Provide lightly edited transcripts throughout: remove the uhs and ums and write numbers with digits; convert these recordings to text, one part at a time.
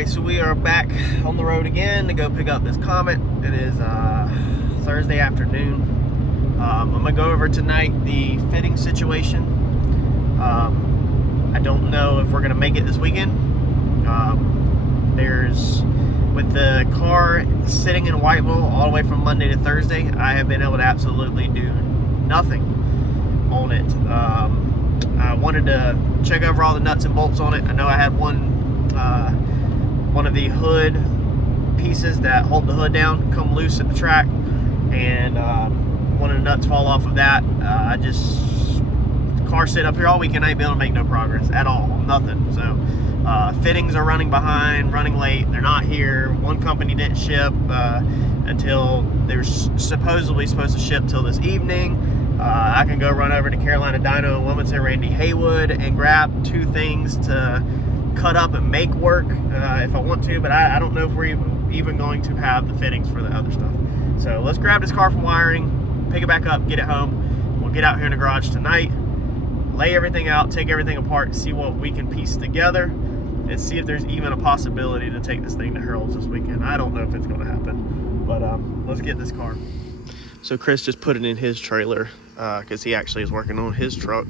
Alright, so we are back on the road again to go pick up this Comet. It is Thursday afternoon. I'm going to go over tonight the fitting situation. I don't know if we're going to make it this weekend. With the car sitting in Whiteville all the way from Monday to Thursday, I have been able to absolutely do nothing on it. I wanted to check over all the nuts and bolts on it. I know I had one of the hood pieces that hold the hood down come loose at the track, and one of the nuts fall off of that. The car sit up here all weekend. I ain't been able to make no progress at all, nothing. So fittings are running behind, running late. They're not here. One company didn't ship until they're supposedly supposed to ship till this evening. I can go run over to Carolina Dyno in Wilmington, Randy Haywood, and grab two things to cut up and make work if I want to, but I don't know if we're even going to have the fittings for the other stuff. So let's grab this car from wiring, pick it back up, get it home. We'll get out here in the garage tonight, lay everything out, take everything apart, see what we can piece together, and see if there's even a possibility to take this thing to Harold's this weekend. I don't know if it's going to happen, but let's get this car. So Chris just put it in his trailer because he actually is working on his truck.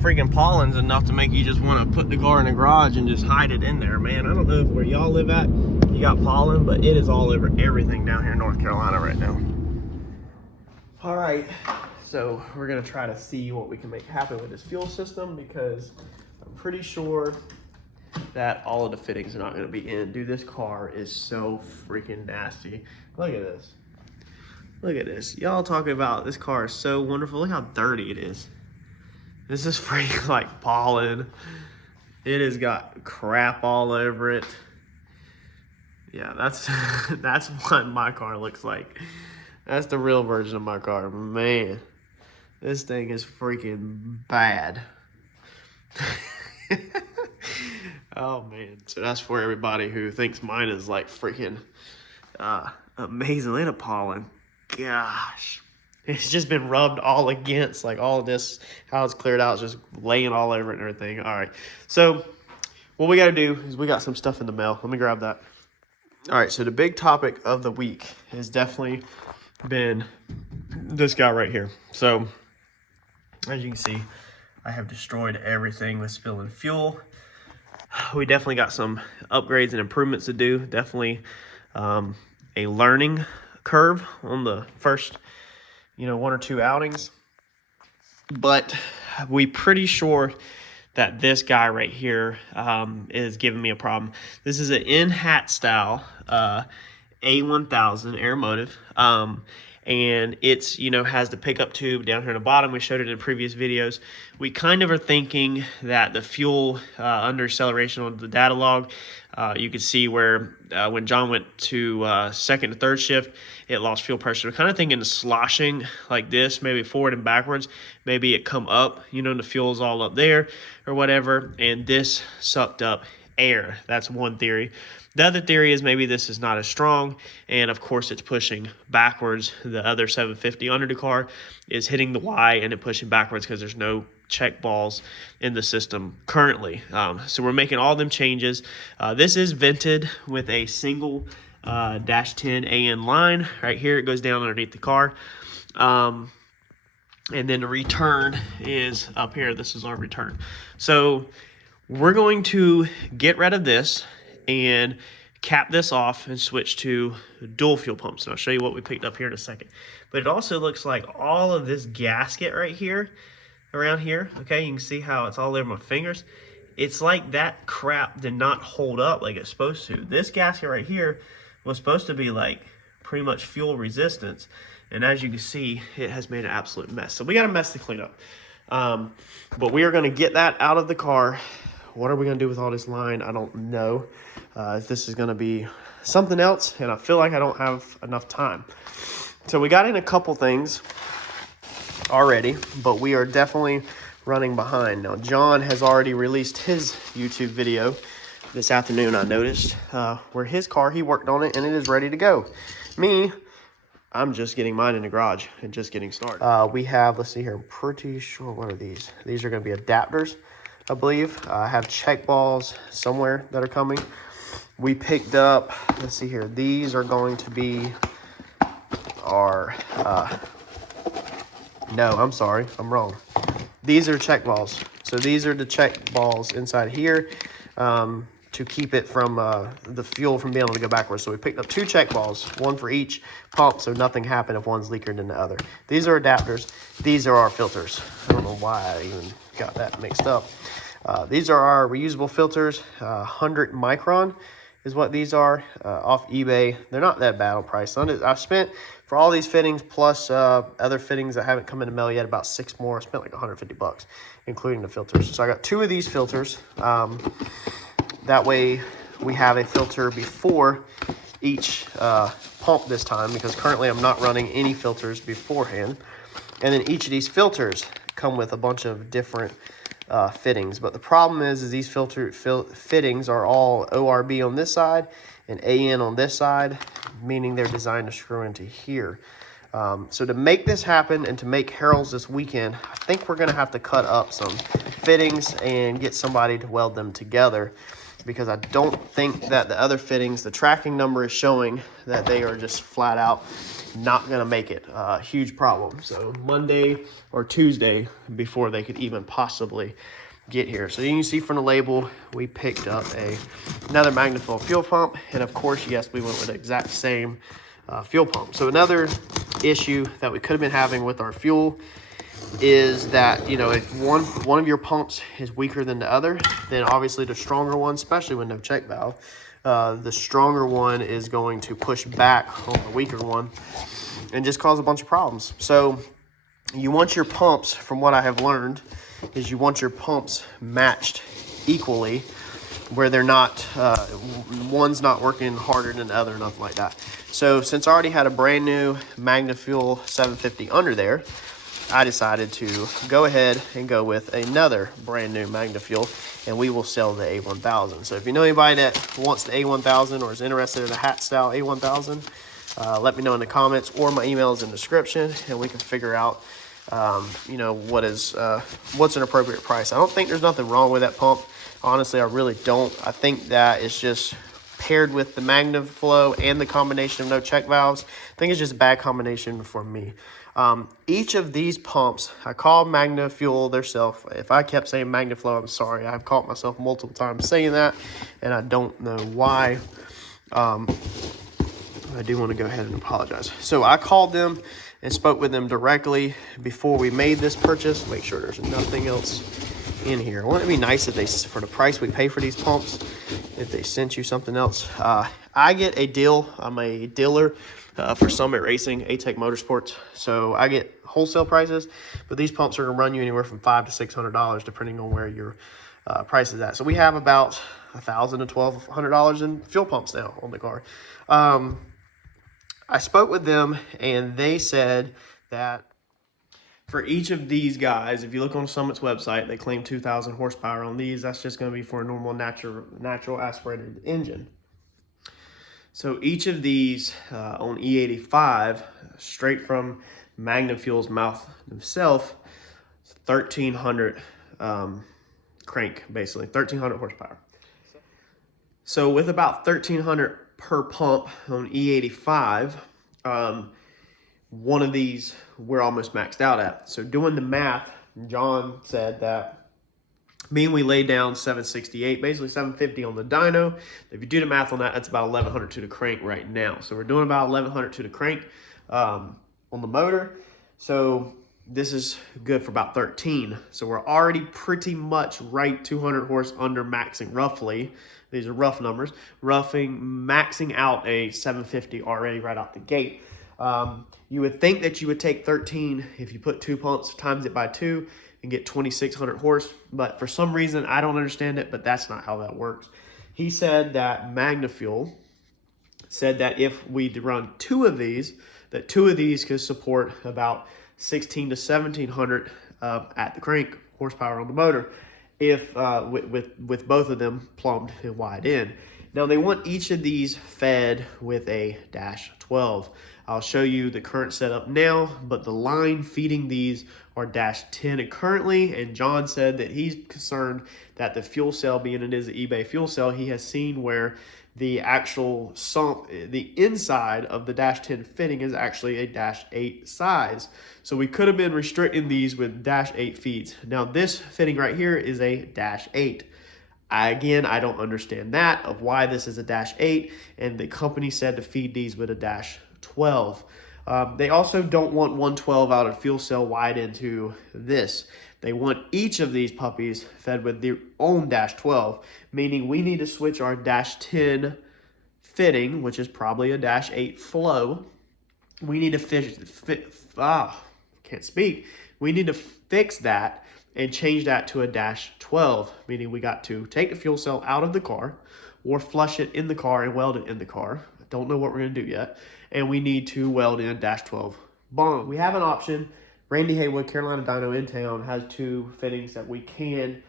Freaking pollen's enough to make you just want to put the car in the garage and just hide it in there, man. I don't know if where y'all live at you got pollen, but it is all over everything down here in North Carolina right now. All right, so we're gonna try to see what we can make happen with this fuel system, because I'm pretty sure that all of the fittings are not gonna be in. Dude, this car is so freaking nasty. Look at this. Look at this. Y'all talking about this car is so wonderful. Look how dirty it is. This is freaking like pollen. It has got crap all over it. Yeah, that's that's what my car looks like. That's the real version of my car. Man, this thing is freaking bad. Oh man, so that's for everybody who thinks mine is like freaking amazing. Look at the pollen. Gosh. It's just been rubbed all against, like all of this, how it's cleared out, is just laying all over it and everything. All right, so what we got to do is we got some stuff in the mail. Let me grab that. All right, so the big topic of the week has definitely been this guy right here. So as you can see, I have destroyed everything with spilling fuel. We definitely got some upgrades and improvements to do. Definitely a learning curve on the first one or two outings, but we pretty sure that this guy right here is giving me a problem. This is an in-hat style A1000 Aeromotive, and it's has the pickup tube down here on the bottom. We showed it in previous videos. We kind of are thinking that the fuel under acceleration on the data log, you can see where when John went to second to third shift, it lost fuel pressure. We're kind of thinking of sloshing like this, maybe forward and backwards. Maybe it come up, the fuel's all up there or whatever, and this sucked up air. That's one theory. The other theory is maybe this is not as strong, and of course it's pushing backwards. The other 750 under the car is hitting the Y and it pushing backwards because there's no check balls in the system currently. So we're making all them changes. This is vented with a single dash 10 AN line. Right here, it goes down underneath the car. And then the return is up here. This is our return. So we're going to get rid of this and cap this off and switch to dual fuel pumps. And I'll show you what we picked up here in a second. But it also looks like all of this gasket right here, around here, okay, you can see how it's all over my fingers. It's like that crap did not hold up like it's supposed to. This gasket right here was supposed to be like pretty much fuel resistance. And as you can see, it has made an absolute mess. So we got a mess to clean up. But we are gonna get that out of the car. What are we gonna do with all this line? I don't know. This is gonna be something else, and I feel like I don't have enough time. So we got in a couple things already, but we are definitely running behind. Now, John has already released his YouTube video this afternoon, I noticed, where his car, he worked on it, and it is ready to go. Me, I'm just getting mine in the garage and just getting started. We have, let's see here, I'm pretty sure, what are these? These are going to be adapters, I believe. I have check balls somewhere that are coming. We picked up, let's see here, these are going to be our, no, I'm sorry, I'm wrong. These are check balls. So these are the check balls inside here to keep it from the fuel from being able to go backwards. So we picked up 2 check balls, one for each pump, so nothing happened if one's leaker than the other. These are adapters. These are our filters. I don't know why I even got that mixed up. These are our reusable filters. 100 micron is what these are, off eBay. They're not that bad on price. I spent, for all these fittings plus other fittings that haven't come in the mail yet, about 6 more. I spent like 150 bucks, including the filters. So I got 2 of these filters. That way we have a filter before each pump this time, because currently I'm not running any filters beforehand. And then each of these filters come with a bunch of different fittings. But the problem is these fittings are all ORB on this side and AN on this side, meaning they're designed to screw into here. So to make this happen and to make Harold's this weekend, I think we're going to have to cut up some fittings and get somebody to weld them together, because I don't think that the other fittings, the tracking number is showing that they are just flat out not going to make it. Huge problem. So Monday or Tuesday before they could even possibly get here. So you can see from the label, we picked up another MagnaFuel fuel pump. And of course, yes, we went with the exact same fuel pump. So another issue that we could have been having with our fuel is that, you know, if one of your pumps is weaker than the other, then obviously the stronger one, especially with no check valve, the stronger one is going to push back on the weaker one and just cause a bunch of problems. So you want your pumps, from what I have learned, is you want your pumps matched equally, where they're not, one's not working harder than the other, nothing like that. So since I already had a brand new MagnaFuel 750 under there, I decided to go ahead and go with another brand new MagnaFuel, and we will sell the A1000. So if you know anybody that wants the A1000 or is interested in a hat style A1000, let me know in the comments, or my email is in the description, and we can figure out, you know, what's an appropriate price. I don't think there's nothing wrong with that pump. Honestly, I really don't. I think that it's just paired with the MagnaFlow and the combination of no check valves. I think it's just a bad combination for me. Each of these pumps, I call MagnaFuel theirself. If I kept saying MagnaFlow, I'm sorry. I've caught myself multiple times saying that, and I don't know why. I do want to go ahead and apologize. So I called them and spoke with them directly before we made this purchase. Make sure there's nothing else in here. Wouldn't it be nice if they, for the price we pay for these pumps, if they sent you something else? I get a deal. I'm a dealer for Summit Racing, A-Tech Motorsports. So I get wholesale prices, but these pumps are going to run you anywhere from $500 to $600 depending on where your price is at. So we have about $1,000 to $1,200 in fuel pumps now on the car. I spoke with them, and they said that for each of these guys, if you look on Summit's website, they claim 2,000 horsepower on these. That's just going to be for a normal natural aspirated engine. So each of these on E85, straight from MagnaFuel's mouth himself, 1,300 crank, basically 1,300 horsepower. So with about 1,300 per pump on E85. One of these we're almost maxed out at. So doing the math, John said that we laid down 768, basically 750 on the dyno. If you do the math on that, that's about 1100 to the crank right now. So we're doing about 1100 to the crank on the motor. So this is good for about 13. So we're already pretty much right 200 horse under maxing roughly. These are rough numbers. Maxing out a 750 already right out the gate. You would think that you would take 13 if you put 2 pumps, times it by 2, and get 2,600 horse. But for some reason, I don't understand it, but that's not how that works. He said that MagnaFuel said that if we run 2 of these, that 2 of these could support about 16 to 1,700 at the crank horsepower on the motor, if with both of them plumbed and wide in. Now they want each of these fed with a -12. I'll show you the current setup now, but the line feeding these are -10 currently, and John said that he's concerned that the fuel cell, being it is an eBay fuel cell, he has seen where the actual sump, the inside of the -10 fitting is actually a -8 size. So we could have been restricting these with -8 feeds. Now this fitting right here is a -8. Again, I don't understand that, of why this is a -8, and the company said to feed these with a -12. They also don't want 112 out of fuel cell wide into this. They want each of these puppies fed with their own -12, meaning we need to switch our -10 fitting, which is probably a -8 flow. We need to We need to fix that and change that to a -12, meaning we got to take the fuel cell out of the car or flush it in the car and weld it in the car. I don't know what we're going to do yet. And we need to weld in -12 bond. We have an option. Randy Haywood, Carolina Dyno in town, has 2 fittings that we can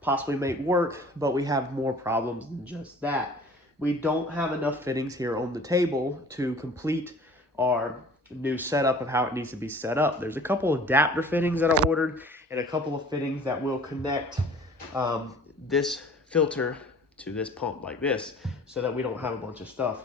possibly make work, but we have more problems than just that. We don't have enough fittings here on the table to complete our new setup of how it needs to be set up. There's a couple of adapter fittings that I ordered and a couple of fittings that will connect this filter to this pump like this, so that we don't have a bunch of stuff.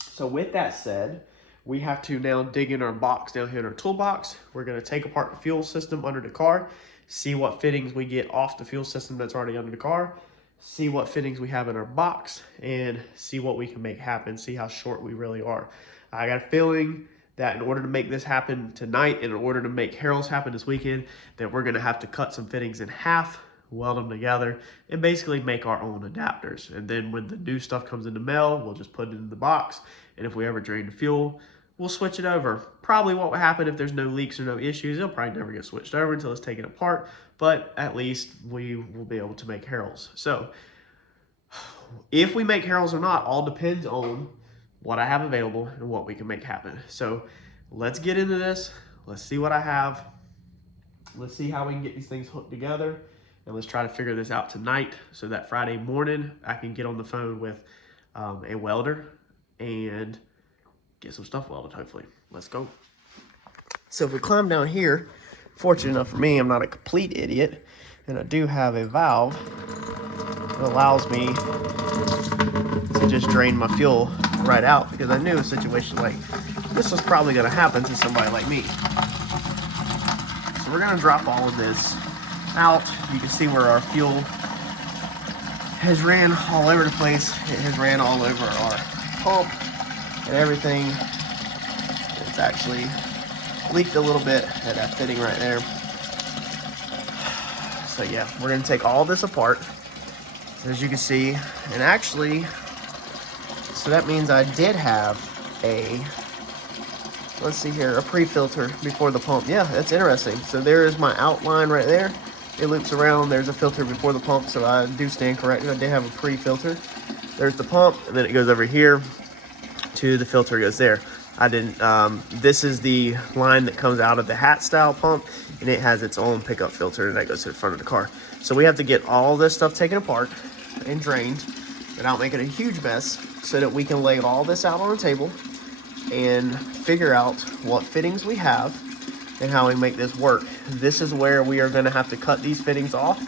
So with that said, we have to now dig in our box down here in our toolbox. We're going to take apart the fuel system under the car, see what fittings we get off the fuel system that's already under the car, see what fittings we have in our box, and see what we can make happen, see how short we really are. I got a feeling that in order to make this happen tonight, and in order to make Harold's happen this weekend, that we're going to have to cut some fittings in half, weld them together, and basically make our own adapters. And then when the new stuff comes in the mail, we'll just put it in the box, and if we ever drain the fuel, we'll switch it over. Probably what will happen if there's no leaks or no issues, it'll probably never get switched over until it's taken apart, but at least we will be able to make Harold's. So if we make Harold's or not all depends on what I have available and what we can make happen. So let's get into this. Let's see what I have. Let's see how we can get these things hooked together, and let's try to figure this out tonight so that Friday morning I can get on the phone with a welder and get some stuff welded, hopefully. Let's go. So if we climb down here, fortunate enough for me, I'm not a complete idiot, and I do have a valve that allows me to just drain my fuel right out, because I knew a situation like this was probably going to happen to somebody like me. So we're going to drop all of this out. You can see where our fuel has ran all over the place. It has ran all over our pump and everything. It's actually leaked a little bit at that fitting right there. So yeah, we're going to take all this apart, as you can see, and actually, so that means I did have a, let's see here, a pre-filter before the pump. Yeah, that's interesting. So there is my outline right there. It loops around. There's a filter before the pump, so I do stand corrected. I did have a pre-filter. There's the pump, and then it goes over here to the filter goes there. I didn't, this is the line that comes out of the hat style pump, and it has its own pickup filter, and that goes to the front of the car. So we have to get all this stuff taken apart and drained without making a huge mess, so that we can lay all this out on the table and figure out what fittings we have and how we make this work. This is where we are going to have to cut these fittings off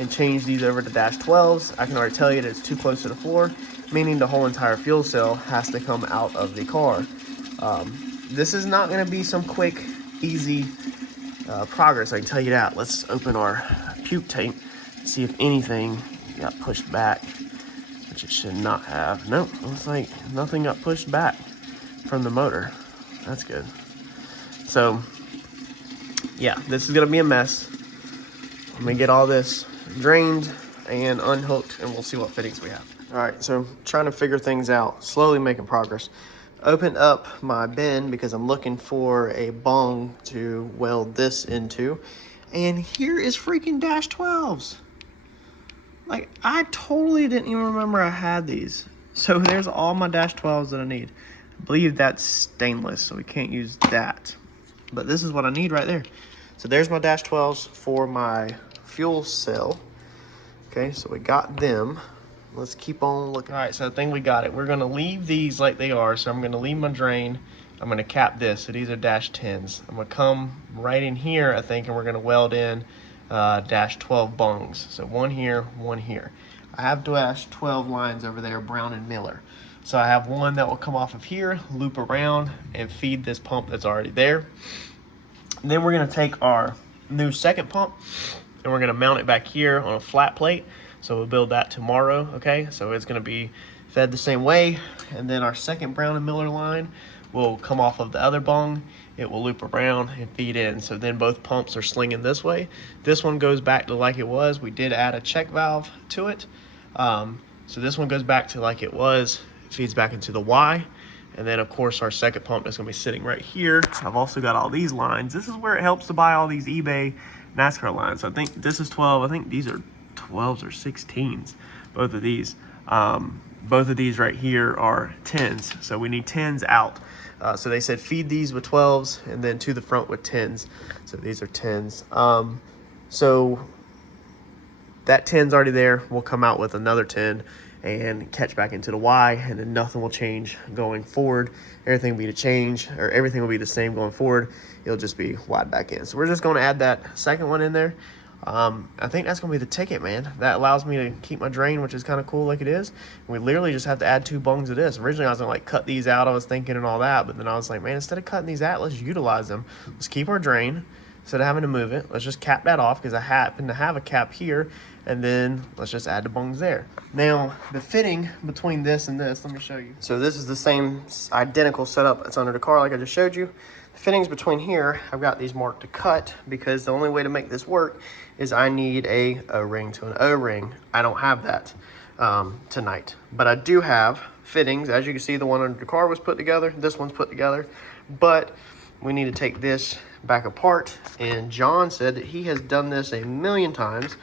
and change these over to -12s. I can already tell you that it's too close to the floor, meaning the whole entire fuel cell has to come out of the car. This is not going to be some quick, easy progress, I can tell you that. Let's open our puke tank, see if anything got pushed back, which it should not have. Nope, looks like nothing got pushed back from the motor. That's good. So, yeah, this is going to be a mess. I'm going to get all this drained and unhooked, and we'll see what fittings we have. All right, so trying to figure things out, slowly making progress. Opened up my bin because I'm looking for a bung to weld this into, and here is freaking dash 12s. Like, I totally didn't even remember I had these. So there's all my dash 12s that I need. I believe that's stainless, so we can't use that. But this is what I need right there. So there's my dash 12s for my fuel cell. Okay, so we got them. Let's keep on looking. All right, so I think we got it. We're gonna leave these like they are. So I'm gonna leave my drain. I'm gonna cap this. So these are dash 10s. I'm gonna come right in here, I think, and we're gonna weld in dash 12 bungs. So one here, one here. I have dash 12 lines over there, Brown and Miller. So I have one that will come off of here, loop around, and feed this pump that's already there. And then we're gonna take our new second pump, and we're gonna mount it back here on a flat plate. So we'll build that tomorrow, okay? So it's gonna be fed the same way. And then our second Brown and Miller line will come off of the other bung. It will loop around and feed in. So then both pumps are slinging this way. This one goes back to like it was. We did add a check valve to it. So this one goes back to like it was. It feeds back into the Y. And then of course our second pump is gonna be sitting right here. I've also got all these lines. This is where it helps to buy all these eBay NASCAR lines. So I think this is 12. I think these are 12s or 16s, both of these. Both of these right here are 10s, so we need 10s out. So they said feed these with 12s and then to the front with 10s. So these are 10s. So that 10's already there. We'll come out with another 10 and catch back into the Y, and then nothing will change going forward. Everything will be everything will be the same going forward. It'll just be wide back in. So we're just gonna add that second one in there. I think that's gonna be the ticket, man. That allows me to keep my drain, which is kind of cool like it is. We literally just have to add 2 bungs of this. Originally I was gonna like cut these out, I was thinking and all that, but then I was like, man, instead of cutting these out, let's utilize them. Let's keep our drain instead of having to move it. Let's just cap that off because I happen to have a cap here, and then let's just add the bungs there. Now the fitting between this and this, let me show you. So this is the same identical setup that's under the car like I just showed you. The fittings between here, I've got these marked to cut because the only way to make this work is I need a O-ring to an O-ring. I don't have that tonight, but I do have fittings. As you can see, the one under the car was put together, this one's put together, but we need to take this back apart, and John said that he has done this a million times.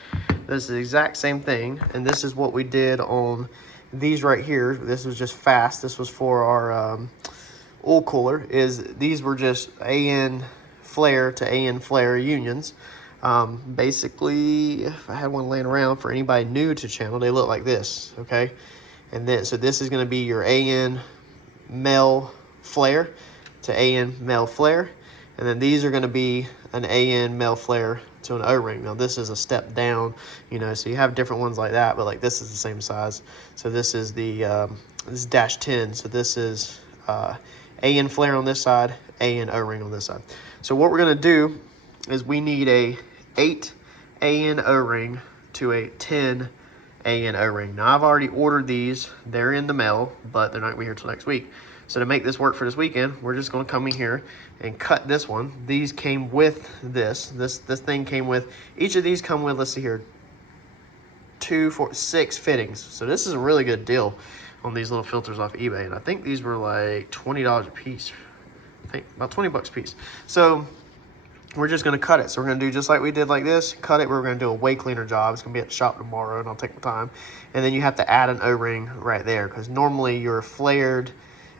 This is the exact same thing, and this is what we did on these right here. This was just fast. This was for our oil cooler. These were just AN flare to AN flare unions. Basically, if I had one laying around for anybody new to channel, they look like this, okay? And then, so this is gonna be your AN male flare to AN male flare. And then these are gonna be an AN male flare to an O-ring. Now this is a step down, you know, so you have different ones like that, but like this is the same size. So this is the, this is dash 10. So this is AN flare on this side, AN O-ring on this side. So what we're gonna do is we need a 8 AN O-ring to a 10 AN O-ring. Now I've already ordered these. They're in the mail, but they're not gonna be here till next week. So to make this work for this weekend, we're just gonna come in here and cut this one. These came with this thing came with, each of these come with, let's see here, 2, 4, 6 fittings. So this is a really good deal on these little filters off eBay. And I think these were like $20 a piece. I think about 20 bucks a piece. So we're just gonna cut it. So we're gonna do just like we did like this, cut it. We're gonna do a way cleaner job. It's gonna be at the shop tomorrow and I'll take my time. And then you have to add an O-ring right there because normally your flared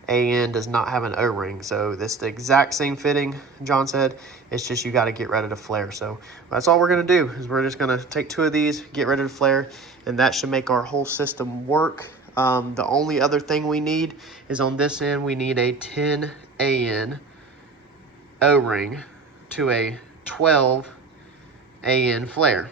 AN does not have an O-ring. So this is the exact same fitting, John said. It's just you gotta get rid of the flare. So that's all we're gonna do is we're just gonna take 2 of these, get rid of the flare, and that should make our whole system work. The only other thing we need is on this end, we need a 10 AN O-ring to a 12 AN flare.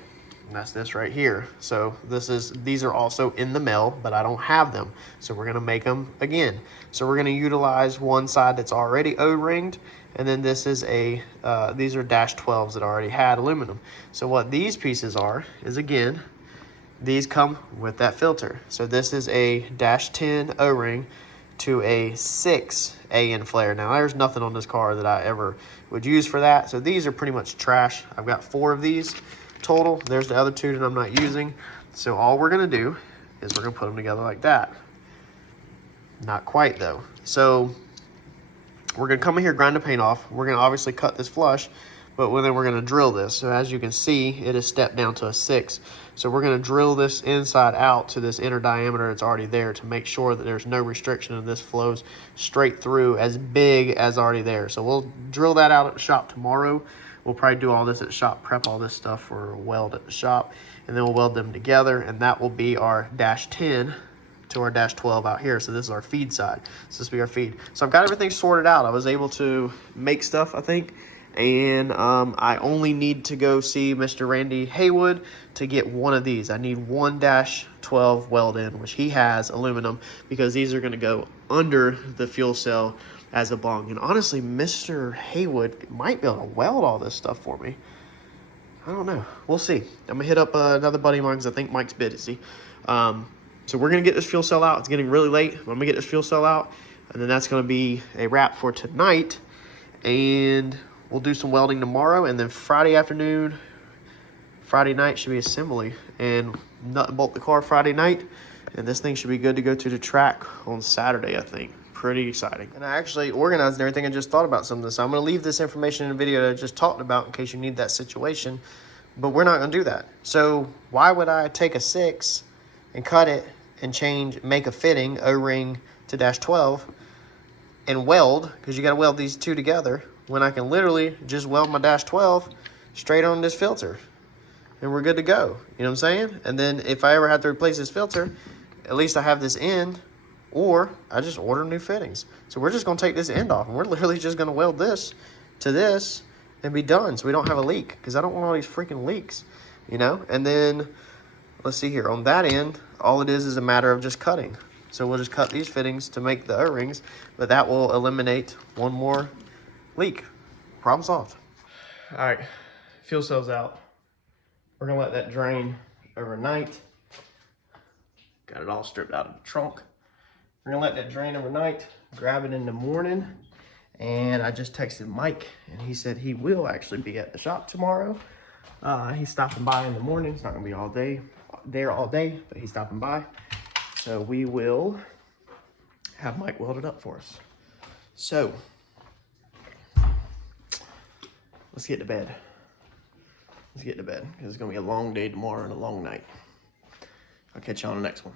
And that's this right here. So these are also in the mail, but I don't have them. So we're gonna make them again. So we're gonna utilize one side that's already O-ringed, and then this is these are dash 12s that already had aluminum. So what these pieces are is, again, these come with that filter. So this is a dash 10 O-ring to a 6 AN flare. Now there's nothing on this car that I ever would use for that. So these are pretty much trash. I've got 4 of these total. There's the other 2 that I'm not using. So all we're gonna do is we're gonna put them together like that. Not quite though. So we're gonna come in here, grind the paint off. We're gonna obviously cut this flush, but then we're gonna drill this. So as you can see, it is stepped down to a 6. So we're gonna drill this inside out to this inner diameter that's already there to make sure that there's no restriction and this flows straight through as big as already there. So we'll drill that out at the shop tomorrow. We'll probably do all this at the shop, prep all this stuff for a weld at the shop, and then we'll weld them together, and that will be our dash 10 to our dash 12 out here. So this is our feed side. So this will be our feed. So I've got everything sorted out. I was able to make stuff, I think, and I only need to go see Mr. Randy Haywood to get one of these. I need one dash 12 weld in, which he has aluminum, because these are going to go under the fuel cell as a bung. And honestly, Mr. Haywood might be able to weld all this stuff for me. I don't know. We'll see. I'm gonna hit up another buddy of mine because I think Mike's busy. So we're gonna get this fuel cell out. It's getting really late. I'm gonna get this fuel cell out, and then that's gonna be a wrap for tonight. And we'll do some welding tomorrow, and then Friday afternoon, Friday night should be assembly, and nut and bolt the car Friday night, and this thing should be good to go to the track on Saturday, I think. Pretty exciting. And I actually organized everything. I just thought about some of this. I'm going to leave this information in the video that I just talked about in case you need that situation, but we're not going to do that. So why would I take a 6 and cut it and make a fitting O-ring to dash 12 and weld, because you got to weld these two together, when I can literally just weld my dash 12 straight on this filter and we're good to go. You know what I'm saying? And then if I ever have to replace this filter, at least I have this end, or I just order new fittings. So we're just gonna take this end off, and we're literally just gonna weld this to this and be done, so we don't have a leak, because I don't want all these freaking leaks, you know? And then, let's see here, on that end, all it is a matter of just cutting. So we'll just cut these fittings to make the O-rings, but that will eliminate one more leak. Problem solved. All right, fuel cell's out. We're gonna let that drain overnight. Got it all stripped out of the trunk. We're gonna let that drain overnight, grab it in the morning, and I just texted Mike, and he said he will actually be at the shop tomorrow. He's stopping by in the morning. It's not gonna be all day, but he's stopping by. So we will have Mike weld it up for us. So, let's get to bed. Let's get to bed, because it's gonna be a long day tomorrow and a long night. I'll catch you on the next one.